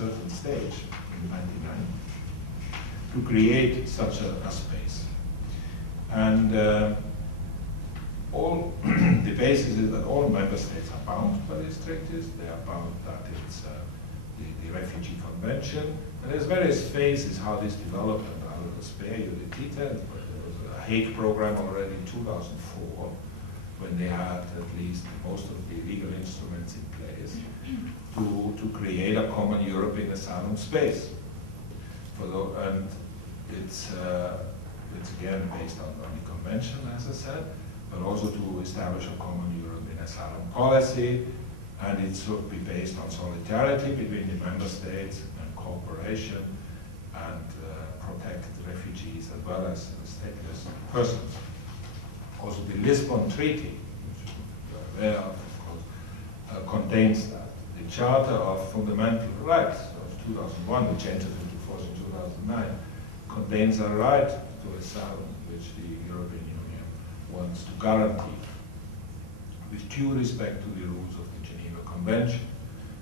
certain stage in 1999 to create such a space. And all the basis is that all member states are bound by these treaties. They are bound that it's the Refugee Convention. And there's various phases how this developed, and I will spare you the details, but there was a Hague program already in 2004 when they had at least most of the legal instruments in place to create a common European asylum space. And it's again based on the convention, as I said, but also to establish a common European asylum policy, and it should be based on solidarity between the member states and cooperation, and protect refugees as well as stateless persons. Also, the Lisbon Treaty, which you are aware of course, contains that. The Charter of Fundamental Rights of 2001, which entered into force in 2009, contains a right to asylum, which the European Union wants to guarantee, with due respect to the rules of the Geneva Convention.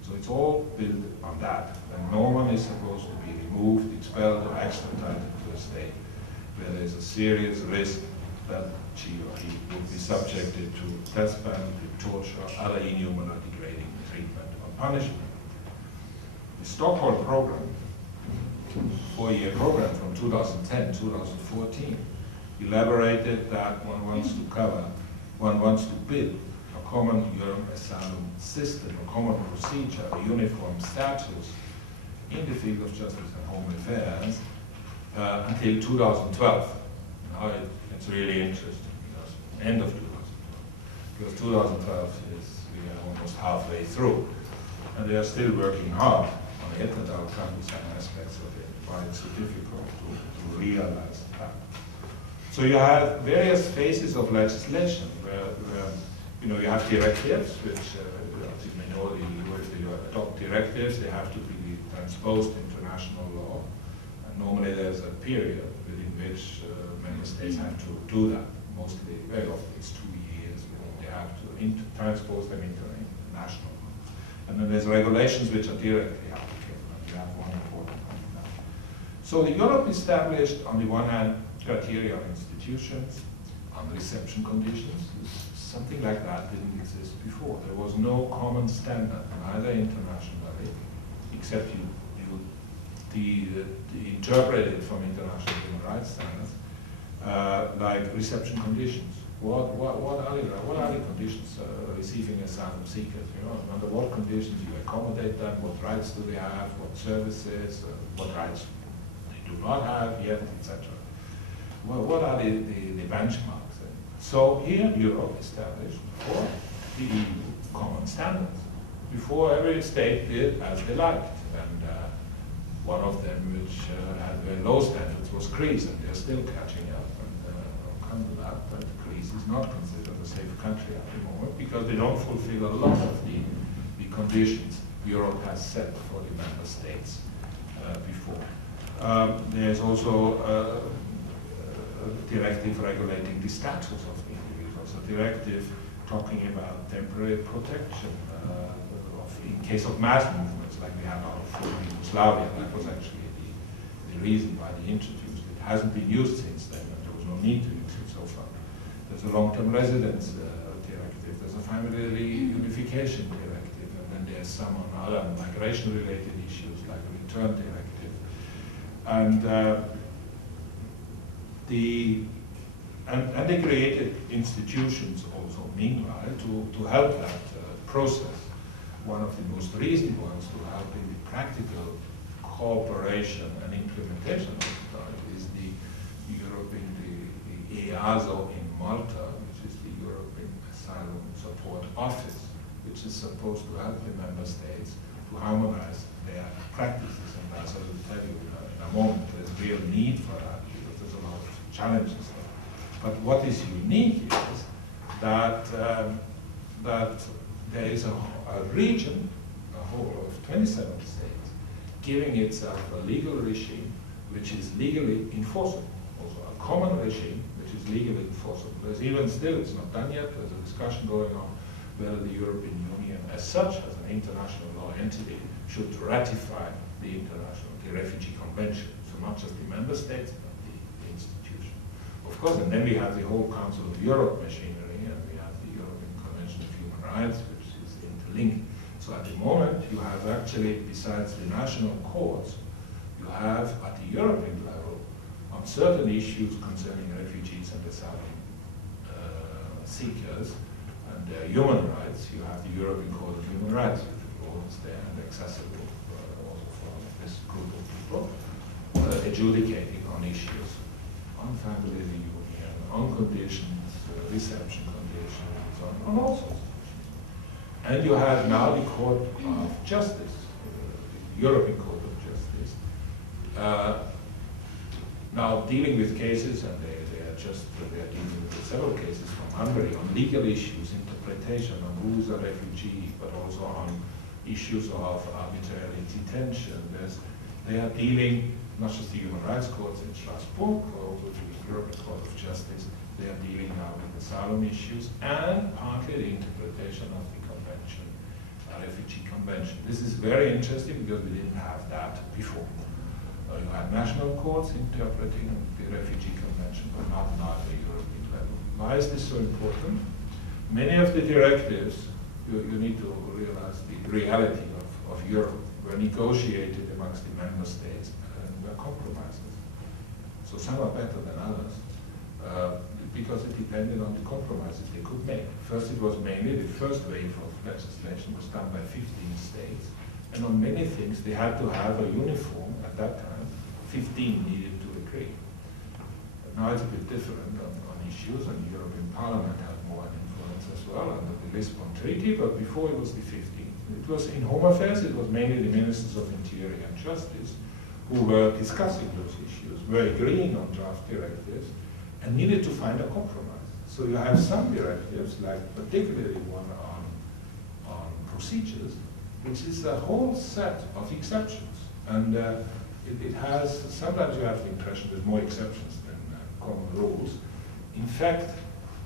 So it's all built on that. And no one is supposed to be removed, expelled, or extradited to a state where there is a serious risk that she or he would be subjected to death penalty, torture, other inhuman or degrading treatment or punishment. The Stockholm program, 4-year program from 2010-2014, elaborated that one wants to build a common European asylum system, a common procedure, a uniform status in the field of justice and home affairs until 2012. Now it's really interesting because end of 2012, because 2012 is we are almost halfway through, and they are still working hard on it, and I'll come to some aspects of it, why it's so difficult to realize that. So you have various phases of legislation where you have directives, which as you may know, if you adopt directives, they have to be transposed to international law, and normally there's a period within which member states have to do that. Mostly, very often it's 2 years. They have to transpose them into national law. And then there's regulations which are directly applicable. And you have one important on that. So Europe established, on the one hand, criteria on institutions, on reception conditions. Something like that didn't exist before. There was no common standard, neither internationally, except you interpret it from international human rights standards, like reception conditions. What are the conditions receiving asylum seekers? Under what conditions you accommodate them? What rights do they have? What services? What rights they do not have yet, etc. What are the benchmarks? So here Europe established for the EU common standards. Before, every state did as they liked, and one of them which had very low standards was Greece, and they're still catching up. And I'll come to that, but Greece is not considered a safe country at the moment because they don't fulfill a lot of the conditions Europe has set for the member states before. There's also directive regulating the status of the individuals, a directive talking about temporary protection in case of mass movements like we had out of former Yugoslavia. That was actually the reason why they introduced it. It hasn't been used since then, and there was no need to use it so far. There's a long-term residence directive, there's a family reunification directive, and then there's some on other migration-related issues like a return directive. And they created institutions also, meanwhile, to help that process. One of the most recent ones to help in the practical cooperation and implementation of it is the EASO in Malta, which is the European Asylum Support Office, which is supposed to help the member states to harmonize their practices. And as I will tell you in a moment, there's real need for that because there's a lot of challenges there. But what is unique is that there is a region, a whole of 27 states, giving itself a legal regime which is legally enforceable. Also a common regime which is legally enforceable. There's even still, it's not done yet, there's a discussion going on whether the European Union as such, as an international law entity, should ratify the Refugee Convention. So not just the member states, but the institution. Of course, and then we have the whole Council of Europe machinery, and we have the European Convention of Human Rights, which is interlinked. So at the moment, you have actually, besides the national courts, you have at the European level, on certain issues concerning refugees and asylum seekers and their human rights, you have the European Court of Human Rights, which is always there and accessible also for this group of people, adjudicating on issues, on family reunion, on conditions, reception conditions, on all sorts of issues. And you have now the Court of Justice, the European Court of Justice, now dealing with cases, and they are dealing with several cases from Hungary on legal issues, interpretation on who is a refugee, but also on issues of arbitrary detention. They are dealing, not just the human rights courts in Strasbourg, but also the European Court of Justice. They are dealing now with asylum issues and partly the interpretation of the convention, refugee convention. This is very interesting because we didn't have that before. You had national courts interpreting the refugee convention, but not at the European level. Why is this so important? Many of the directives, you need to realize the reality of Europe, were negotiated amongst the member states and were compromises. So some are better than others because it depended on the compromises they could make. First, it was mainly the first wave of legislation was done by 15 states, and on many things they had to have a uniform at that time. 15 needed to agree. But now it's a bit different on issues, and the European Parliament had more influence as well under the Lisbon Treaty, but before it was the 15. It was in Home Affairs, it was mainly the Ministers of Interior and Justice who were discussing those issues, were agreeing on draft directives, and needed to find a compromise. So you have some directives, like particularly one on procedures, which is a whole set of exceptions. And it has, sometimes you have the impression there's more exceptions than common rules. In fact,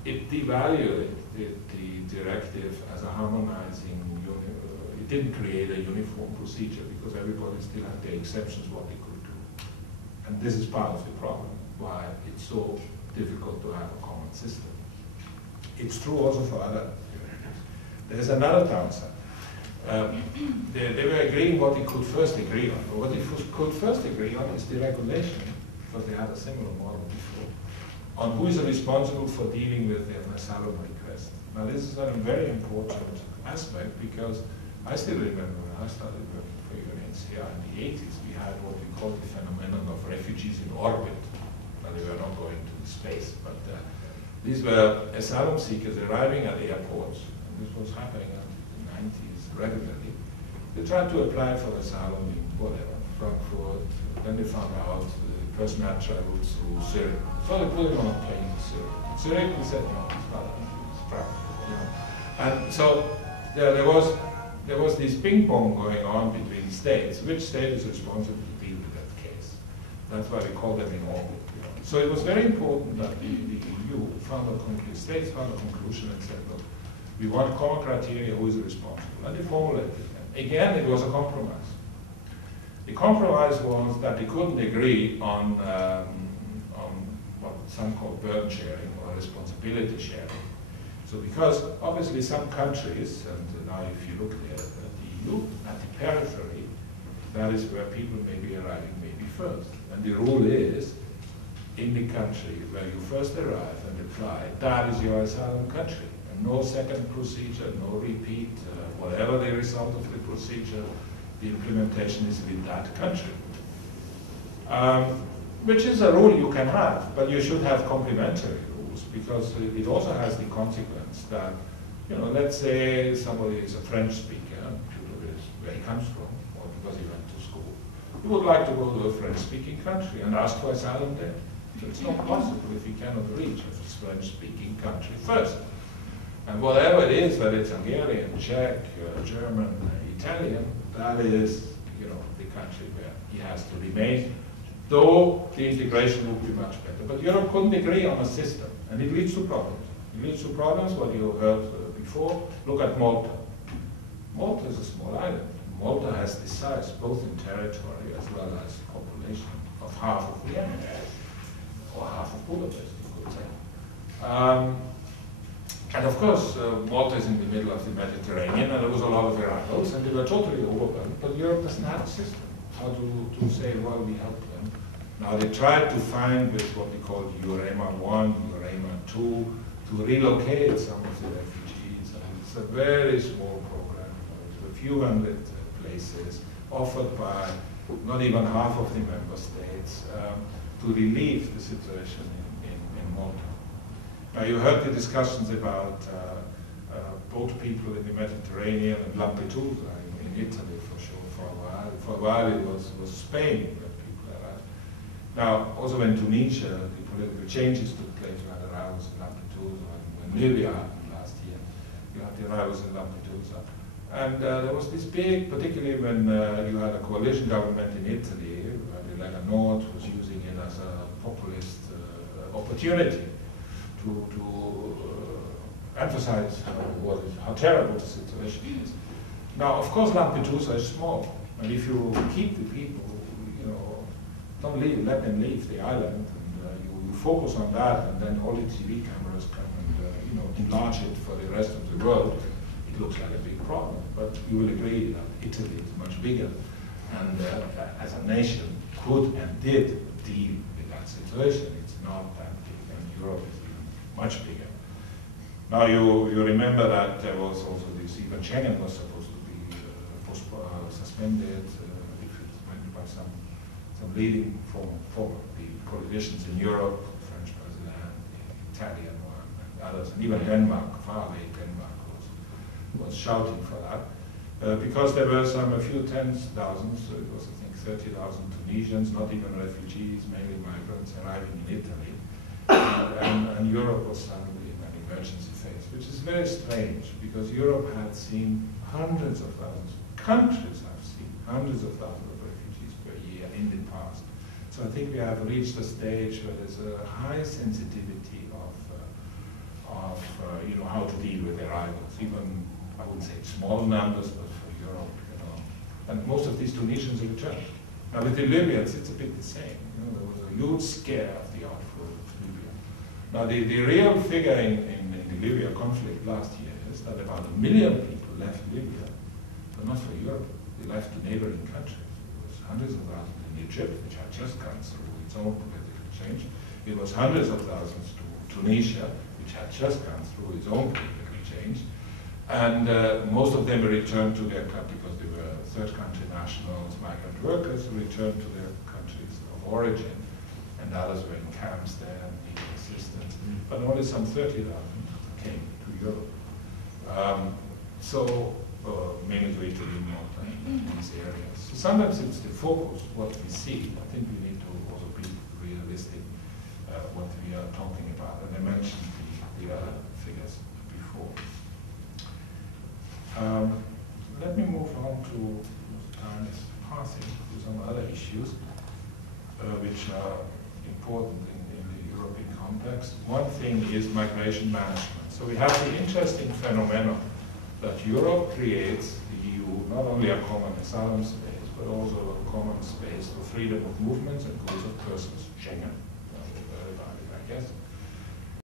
it devalued the directive as a harmonizing, it didn't create a uniform procedure because everybody still had their exceptions what they could do. And this is part of the problem, why it's so difficult to have a common system. It's true also for other directives. There's another downside. They were agreeing what they could first agree on. What they could first agree on is the regulation, because they had a similar model before, on who is responsible for dealing with an asylum request. Now this is a very important aspect because I still remember when I started working for UNHCR in the 80s, we had what we called the phenomenon of refugees in orbit. Now they were not going to space, but these were asylum seekers arriving at airports, and this was happening in the 90s regularly. They tried to apply for asylum in whatever, Frankfurt, then they found out the person had traveled through Syria. So they put him on a plane to Syria. Syria, we said, no, it's not, it's Frankfurt, you know. And so there was this ping pong going on between states. Which state is responsible to deal with that case? That's why we call them in orbit. You know. So it was very important that the EU found a conclusion, states found a conclusion and said, look, we want common criteria, who is responsible, and they formulated them. Again, it was a compromise. The compromise was that they couldn't agree on what some call burden sharing or responsibility sharing. So because obviously some countries, and now if you look there at the EU, at the periphery, that is where people may be arriving maybe first. And the rule is, in the country where you first arrive and apply, that is your asylum country. No second procedure, no repeat, whatever the result of the procedure, the implementation is with that country. Which is a rule you can have, but you should have complementary rules because it also has the consequence that, you know, let's say somebody is a French speaker, where he comes from, or because he went to school. He would like to go to a French-speaking country and ask for asylum there. So it's not possible if he cannot reach a French-speaking country first. And whatever it is, whether it's Hungarian, Czech, German, Italian, that is, you know, the country where he has to remain, though the integration would be much better. But Europe couldn't agree on a system, and it leads to problems. It leads to problems, what you heard before. Look at Malta. Malta is a small island. Malta has the size, both in territory as well as population, of half of Vienna, or half of Budapest, you could say. And of course, Malta is in the middle of the Mediterranean, and there was a lot of arrivals, and they were totally overwhelmed. But Europe doesn't have a system how to say, well, we help them. Now they tried to find with what we call Eurema 1, Eurema 2, to relocate some of the refugees. And it's a very small program, with a few hundred places, offered by not even half of the member states to relieve the situation in Malta. Now you heard the discussions about boat people in the Mediterranean and Lampedusa in Italy for sure for a while. For a while it was Spain that people arrived. Now also when Tunisia, the political changes took place, you had arrivals in Lampedusa, and when Libya happened last year, you had the arrivals in Lampedusa. And there was this big, particularly when you had a coalition government in Italy, where the Lega Nord was using it as a populist opportunity to emphasize how terrible the situation is. Now, of course, Lampedusa is small, and if you keep the people, you know, don't leave, let them leave the island, and you focus on that, and then all the TV cameras come and you know, enlarge it for the rest of the world, it looks like a big problem. But you will agree that Italy is much bigger, and as a nation could and did deal with that situation. It's not that big, and Europe is much bigger. Now you remember that there was also this, even Schengen was supposed to be suspended if it went by some leading for the politicians in Europe, the French president, the Italian one, and others, and even Denmark, far away Denmark was shouting for that. Because there were a few tens thousands, so it was I think 30,000 Tunisians, not even refugees, mainly migrants, arriving in Italy. And Europe was suddenly in an emergency phase, which is very strange, because Europe had seen hundreds of thousands, countries have seen hundreds of thousands of refugees per year in the past. So I think we have reached a stage where there's a high sensitivity of you know, how to deal with arrivals, even, I wouldn't say small numbers, but for Europe, you know. And most of these Tunisians returned. Now with the Libyans, it's a bit the same. You know, there was a huge scare of the outflow of Libya. Now the real figure in the Libya conflict last year is that about 1 million people left Libya, but not for Europe. They left the neighboring countries. It was hundreds of thousands in Egypt, which had just gone through its own political change. It was hundreds of thousands to Tunisia, which had just gone through its own political change. And most of them returned to their country because they were third country nationals, migrant workers who returned to their countries of origin. And others were in camps there and needed assistance. But only some 30,000 came to Europe. Mainly to Italy, Malta, in these areas. So sometimes it's the focus, what we see. I think we need to also be realistic what we are talking about. And I mentioned the other figures before. Let me move on to, time is passing, to some other issues which are important in the European context. One thing is migration management. So we have the interesting phenomenon that Europe creates, the EU, not only a common asylum space, but also a common space for freedom of movements and goods of persons, Schengen, I guess.